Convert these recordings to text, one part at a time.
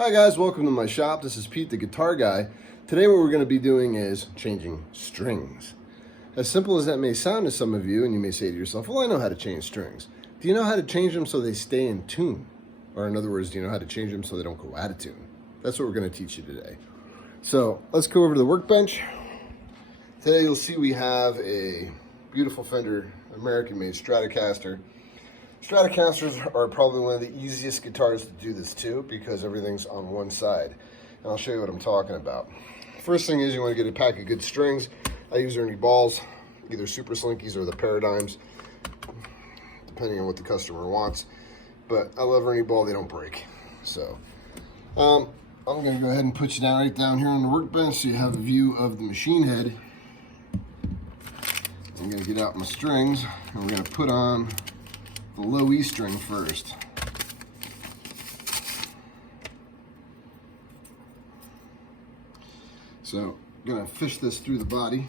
Hi guys, welcome to my shop. This is Pete, the guitar guy. Today what we're going to be doing is changing strings. As simple as that may sound to some of you, and you may say to yourself, well, I know how to change strings. Do you know how to change them so they stay in tune? Or in other words, do you know how to change them so they don't go out of tune? That's what we're going to teach you today. So let's go over to the workbench. Today you'll see we have a beautiful Fender American-made Stratocaster. Stratocasters are probably one of the easiest guitars to do this to because everything's on one side. And I'll show you what I'm talking about. First thing is you want to get a pack of good strings. I use Ernie balls, either Super Slinkies or the Paradigms, depending on what the customer wants. But I love Ernie ball, they don't break. So I'm going to go ahead and put you down right down here on the workbench so you have a view of the machine head. I'm going to get out my strings and we're going to put on the low E string first. So I'm going to fish this through the body.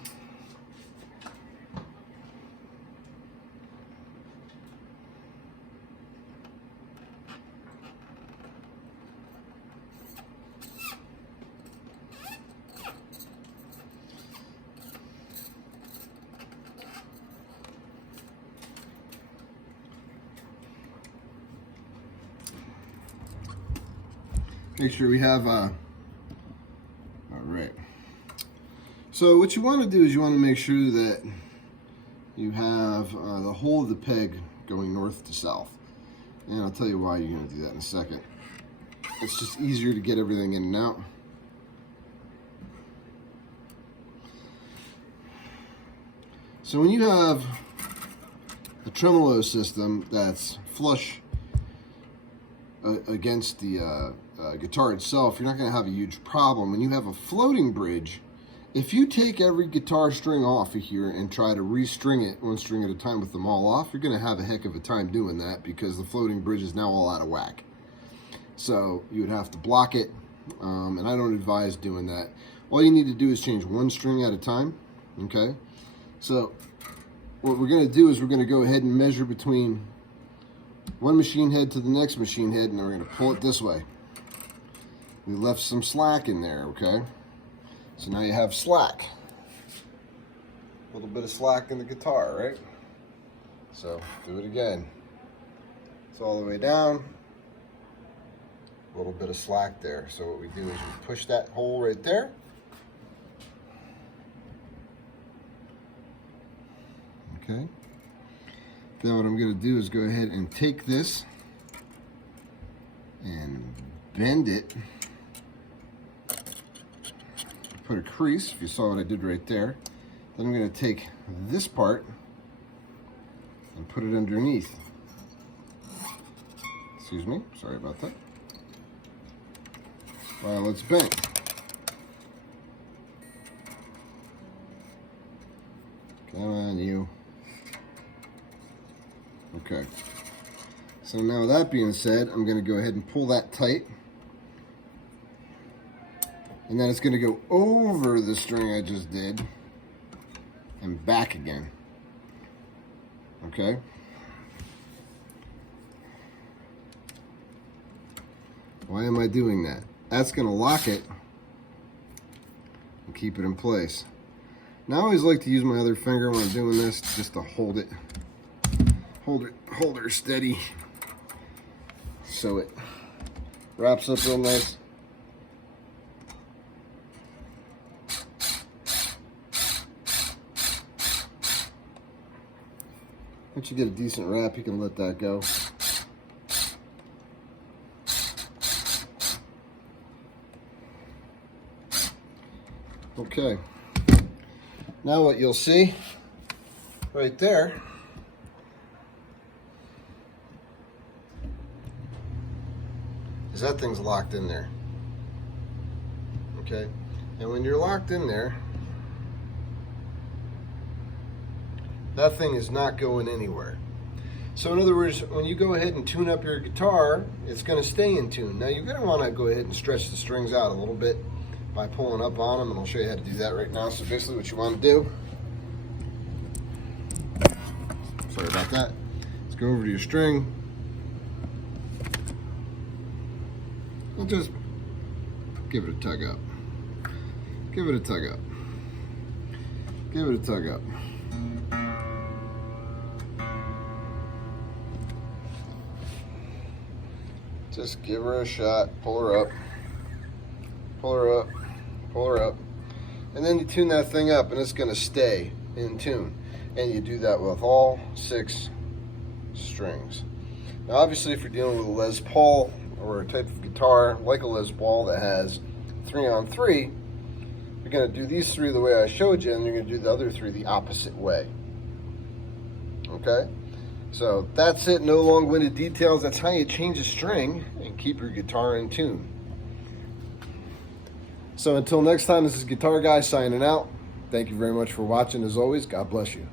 Make sure we have, all right. So what you want to do is you want to make sure that you have the hole of the peg going north to south. And I'll tell you why you're going to do that in a second. It's just easier to get everything in and out. So when you have a tremolo system that's flush against the guitar itself, you're not going to have a huge problem. When you have a floating bridge, if you take every guitar string off of here and try to restring it one string at a time with them all off, you're going to have a heck of a time doing that because the floating bridge is now all out of whack. So you would have to block it, and I don't advise doing that. All you need to do is change one string at a time, okay? So what we're going to do is we're going to go ahead and measure between one machine head to the next machine head, and then we're going to pull it this way. We left some slack in there, okay? So now you have slack. A little bit of slack in the guitar, right? So do it again. It's all the way down. A little bit of slack there. So what we do is we push that hole right there. Okay. Then what I'm going to do is go ahead and take this and bend it. Put a crease, if you saw what I did right there. Then I'm going to take this part and put it underneath. Excuse me, sorry about that. While it's bent. Come on, you. Okay. So now that being said, I'm going to go ahead and pull that tight. And then it's going to go over the string I just did and back again. Okay? Why am I doing that? That's going to lock it and keep it in place. Now I always like to use my other finger when I'm doing this just to hold it. Hold her steady so it wraps up real nice. Once you get a decent wrap, you can let that go. Okay. Now what you'll see right there is that thing's locked in there. Okay? And when you're locked in there, that thing is not going anywhere. So in other words, when you go ahead and tune up your guitar, it's going to stay in tune. Now you're going to want to go ahead and stretch the strings out a little bit by pulling up on them, and I'll show you how to do that right now. So basically what you want to do, sorry about that, let's go over to your string and just Give it a tug up. Give it a tug up. Give it a tug up. Just give her a shot. Pull her up. Pull her up. Pull her up. And then you tune that thing up and it's going to stay in tune. And you do that with all 6 strings. Now obviously if you're dealing with a Les Paul or a type of guitar like a Les Paul that has 3-on-3, you're going to do these 3 the way I showed you, and you're going to do the other 3 the opposite way. Okay? So that's it. No long-winded details. That's how you change a string and keep your guitar in tune. So until next time, this is Guitar Guy signing out. Thank you very much for watching. As always, God bless you.